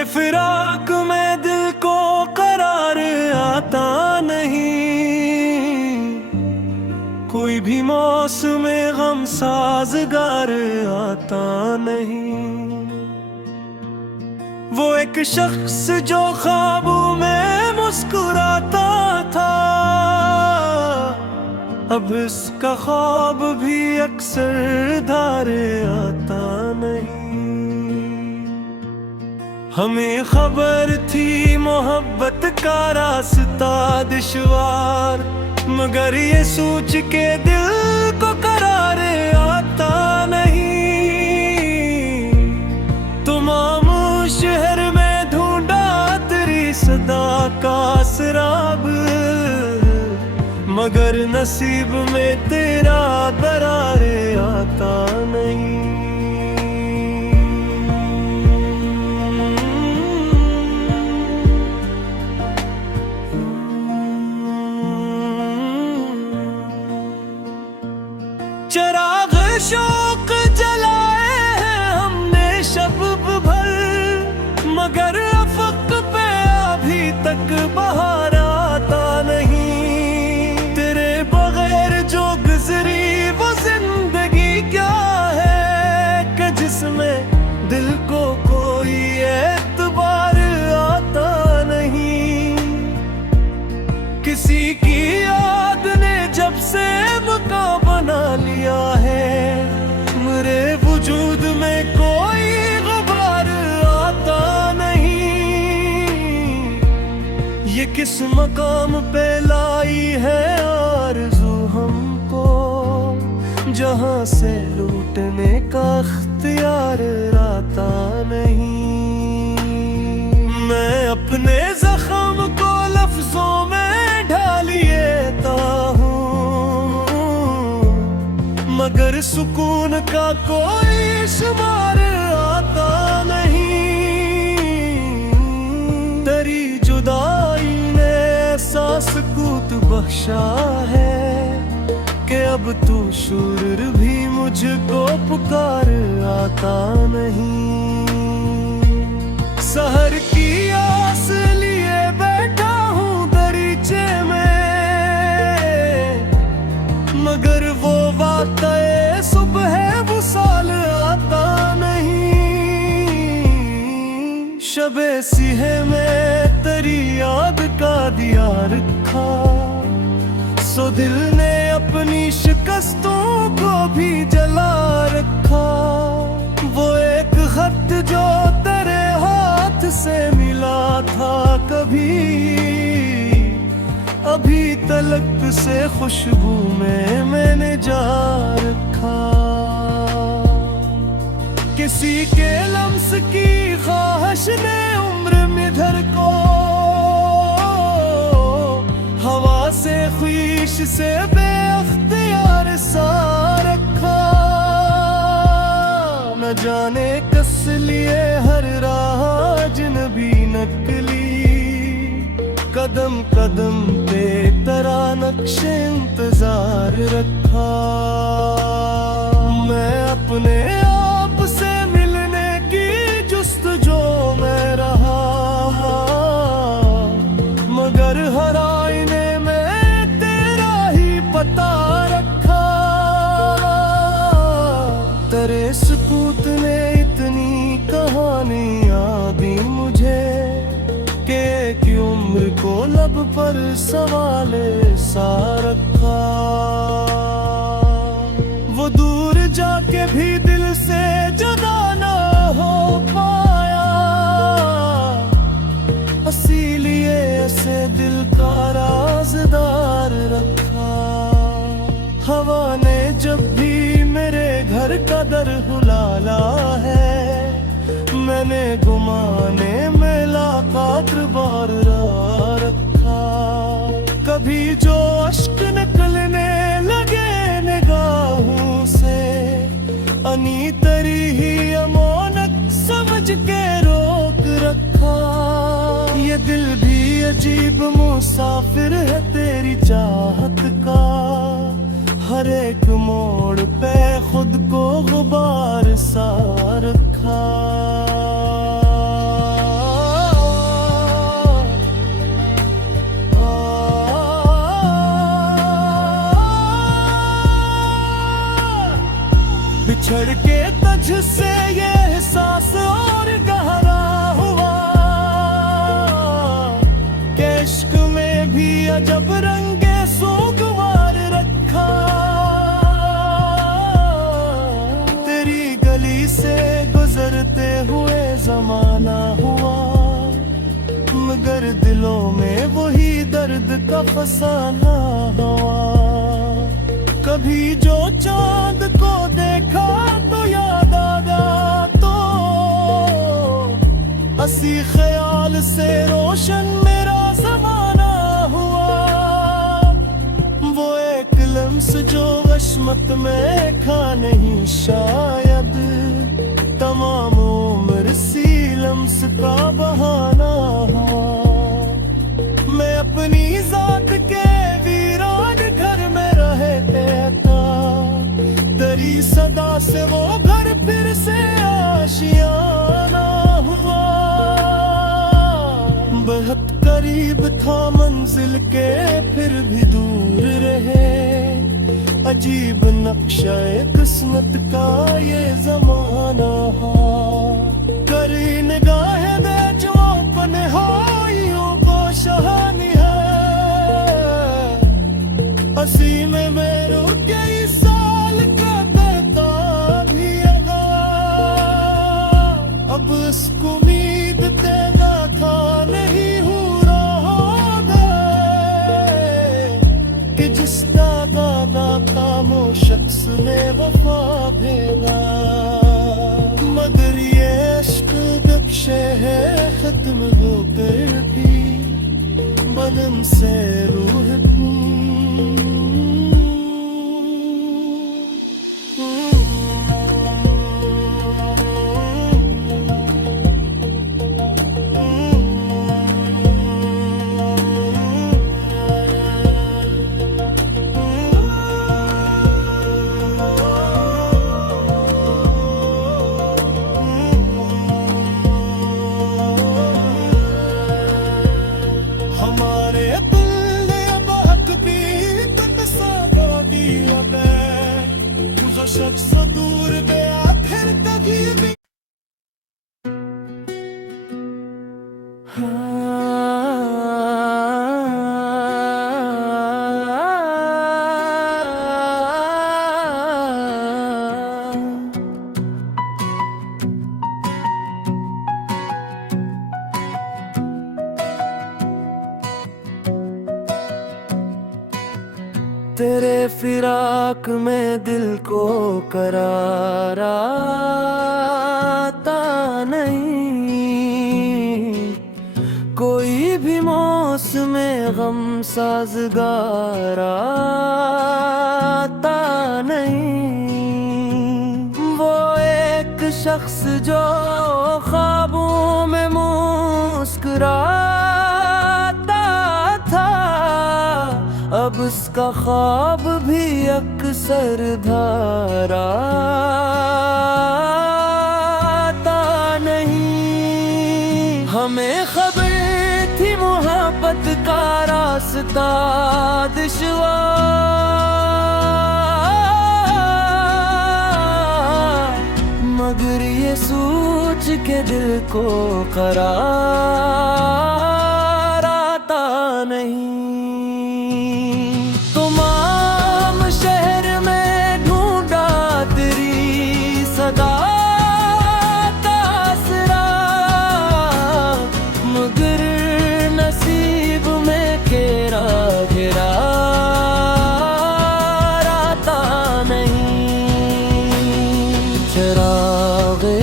तेरे फिराक में दिल को करार आता नहीं, कोई भी मौसम गम साजगार आता नहीं। वो एक शख्स जो ख्वाबों में मुस्कुराता था, अब इसका ख्वाब भी अक्सर धार आता नहीं। हमें खबर थी मोहब्बत का रास्ता दुश्वार, मगर ये सोच के दिल को करार आता नहीं। तमाम शहर में ढूंढा तेरी सदा का सराब, मगर नसीब में तेरा दरार आता नहीं। चिराग शौक जलाए हैं हमने शब भर, मगर अफक पे अभी तक बहार आता नहीं। तेरे बगैर जो गुजरी वो जिंदगी क्या है, कि जिसमें दिल को कोई एतबार आता नहीं। किसी की याद ने जब से मका बना लिया है, मेरे वजूद में कोई गुबार आता नहीं। ये किस मकाम पे लाई है आरज़ू हमको, जहां से लूटने का इख्तियार आता नहीं। मैं अपने जख्म को लफ्जों में ढाल लेता हूँ, मगर सुकून का कोई शुमार आता नहीं। तेरी जुदाई ने ऐसा सुकूत बख्शा है, कि अब तू शूर भी मुझको पुकार आता नहीं। सहर की आस लिए बैठा हूँ दरीचे में, मगर वो वाक़े सुबह वसाल आता नहीं। शबे सीहे में तेरी याद का दिया रखा, सो दिल ने अपनी शिकस्तों को भी जला रखा। वो एक खत जो तेरे हाथ से मिला था कभी, अभी तलक से खुशबू में मैंने जा रखा। किसी के लम्स की ख्वाहिश ने उम्र में धर को हवा से ख्वीश से बेअख्तियार सा रखा। न जाने कस लिए हर राह अजनबी नकली, कदम कदम पे तेरा नक्शे इंतजार रखा। मैं अपने आप से मिलने की जुस्तजू में रहा, मगर हर आईने में तेरा ही पता रखा। तेरे सुकूत ने इतनी कहानियाँ दी मुझे, कि उम्र को लब पर सवाले सा रखा। वो दूर जाके भी दिल से जुदा ना हो पाया, इसीलिए ऐसे दिल का राज़दार रखा। हवा ने जब भी मेरे घर का दर हुलाला है, मैंने गुमाने में लाकात बार रखा। कभी जो अश्क निकलने लगे निगाहों से, अनी तरी ही अमानत समझ के रोक रखा। ये दिल भी अजीब मुसाफिर है तेरी चाहत का, हर एक मोड़ पे खुद को गुबार सा रखा। चलते हुए जमाना हुआ, मगर दिलों में वही दर्द का फसाना हुआ। कभी जो चांद को देखा तो याद आया, तो हंसी ख्याल से रोशन मेरा जमाना हुआ। वो एक लम्स जो वशमत में खा नहीं शायद, तमाम उम्र सी लम्स का बहाना हुआ। मैं अपनी जात के वीरान घर में रहता, तेरी सदा से वो घर फिर से आशियाना हुआ। बहुत करीब था मंजिल के फिर भी दूर रहे, अजीब नक्शा किस्मत का ये जमाना है। कर निगाह दे जो पनहाइयों को शहानी है, हंसी में मैं रुक गई साल का देता भी अगा। अब इसको उम्मीद तेरा था नहीं हूँ रहा कि जिस दादा कामो शख्स ने वफा भेदा। मगर ये इश्क बख्शे है खत्म होकर भी, बदन से रूह शख्स दूर गया फिर कभी भी। तेरे फिराक में दिल को करार आता नहीं, कोई भी मौसम गम साजगार आता नहीं। वो एक शख्स जो ख्वाबों में मुस्कुराता था, अब उसका ख्वाब भी अक्सर धाराता नहीं। हमें खबर थी मोहब्बत का रास्ता दुश्वार, मगर ये सोच के दिल को करार आता नहीं।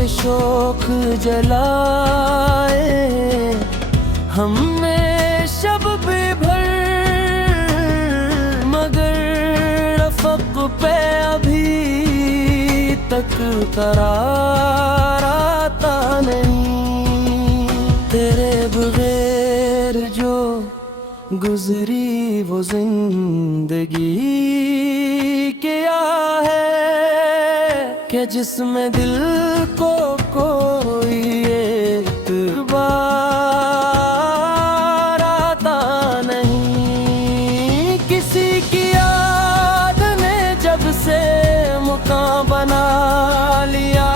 शौक जलाए हमने शब पे भर, मगर रफ़क़ पे अभी तक करार आता नहीं। तेरे बगैर जो गुजरी वो जिंदगी क्या है, कि जिसमें दिल को कोई एतबार आता नहीं। किसी की याद ने जब से मुकाम बना लिया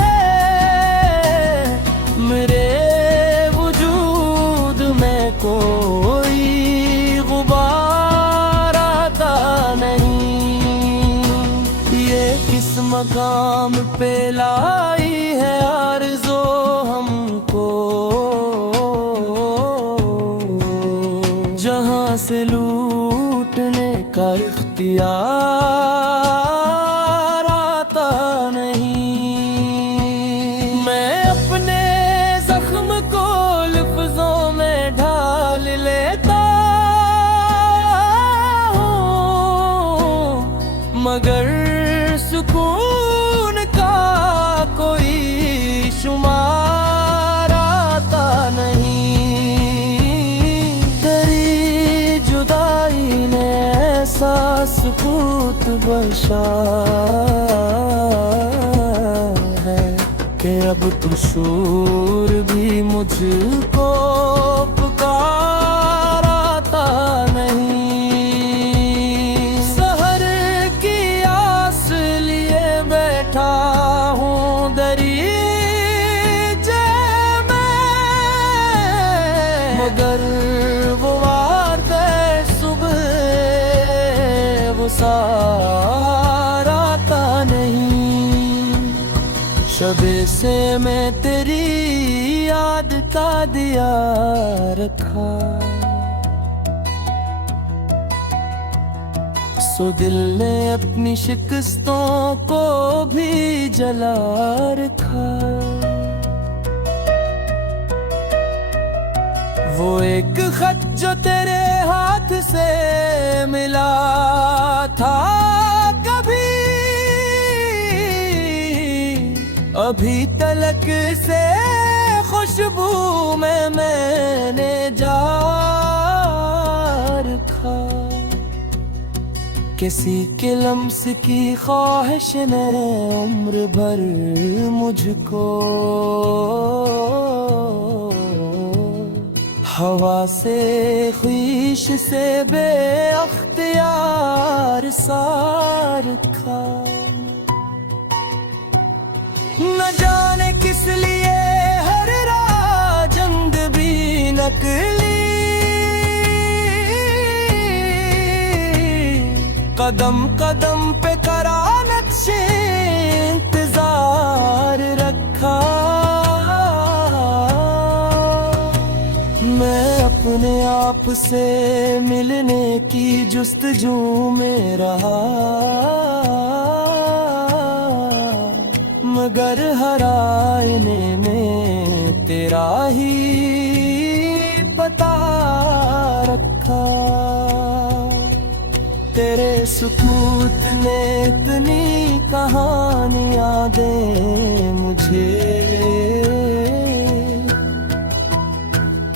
है, मेरे वजूद में कोई गुबार आता नहीं। ये किस मकाम पे लाई है आरज़ो हमको, जहां से लूटने का इख्तियार आता नहीं। मैं अपने जख्म को लफ्ज़ों में ढाल लेता हूँ, मगर सुकून का कोई शुमार आता नहीं। तेरी जुदाई ने ऐसा सुकूत बख्शा है कि अब तो शूर भी मुझको पुकार आता नहीं। सहर की आस लिए बैठा हूँ दरीचे में, मगर वो वादे सुबह वो सार आता नहीं। शबे से मैं तेरी याद का दिया रखा, सो दिल ने अपनी शिकस्तों को भी जला रखा। वो एक खत जो तेरे हाथ से मिला था कभी, अभी तलक से खुशबू में मैंने जा रखा। किसी के लम्स की ख्वाहिश ने उम्र भर मुझको हवा से ख्वीश से बेअख्तियार सा रखा। न जाने किस लिए हर रात जंग भी नकली, कदम कदम पे करानत से इंतजार रखा। मैं अपने आप से मिलने की जुस्तजू में रहा, मगर हर आईने में तेरा ही पता रखा। तेरे सुकूत ने इतनी कहानियां दे मुझे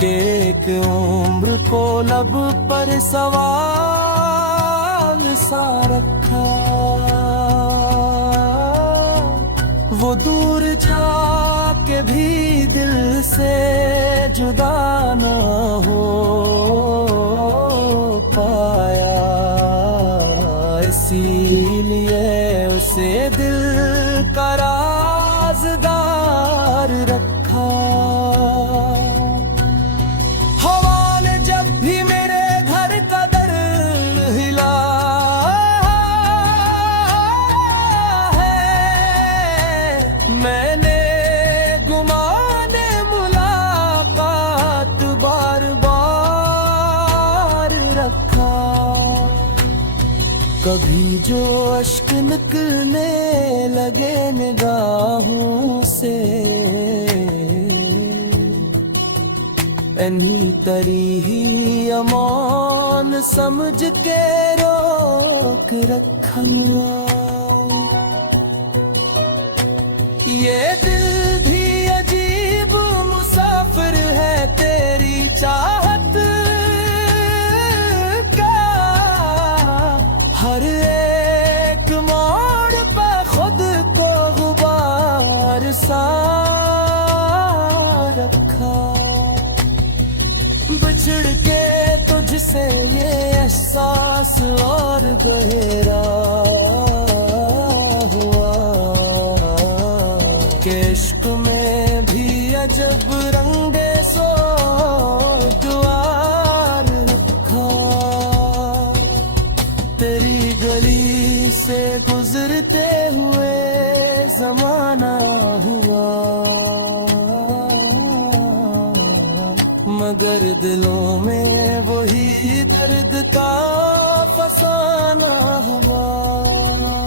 कि एक उम्र को लब पर सवाल सा रखा। वो दूर जाके भी दिल से जुदा न हो पाया, इसीलिए उसे दिल का राज़दार रखा। हवा ने जब भी मेरे घर का दर हिला है, मैंने गुमाने मुलाकात बार बार रखा। कभी जो अश्क निकलने लगे निगाहों से, इन्हीं तरी ही अमान समझ के रोक रखा। ये दिल भी अजीब मुसाफिर है तेरी चाहत का, हर एक मोड़ पे खुद को गुबार सा रखा। बिछड़ के तुझसे ये एहसास और गहरा हुआ कि इश्क में भी अजब रंगे सो द्वार रखा। तेरी गली से गुजरते हुए ज़माने मगर दिलों में वही दर्द का फसाना हुआ।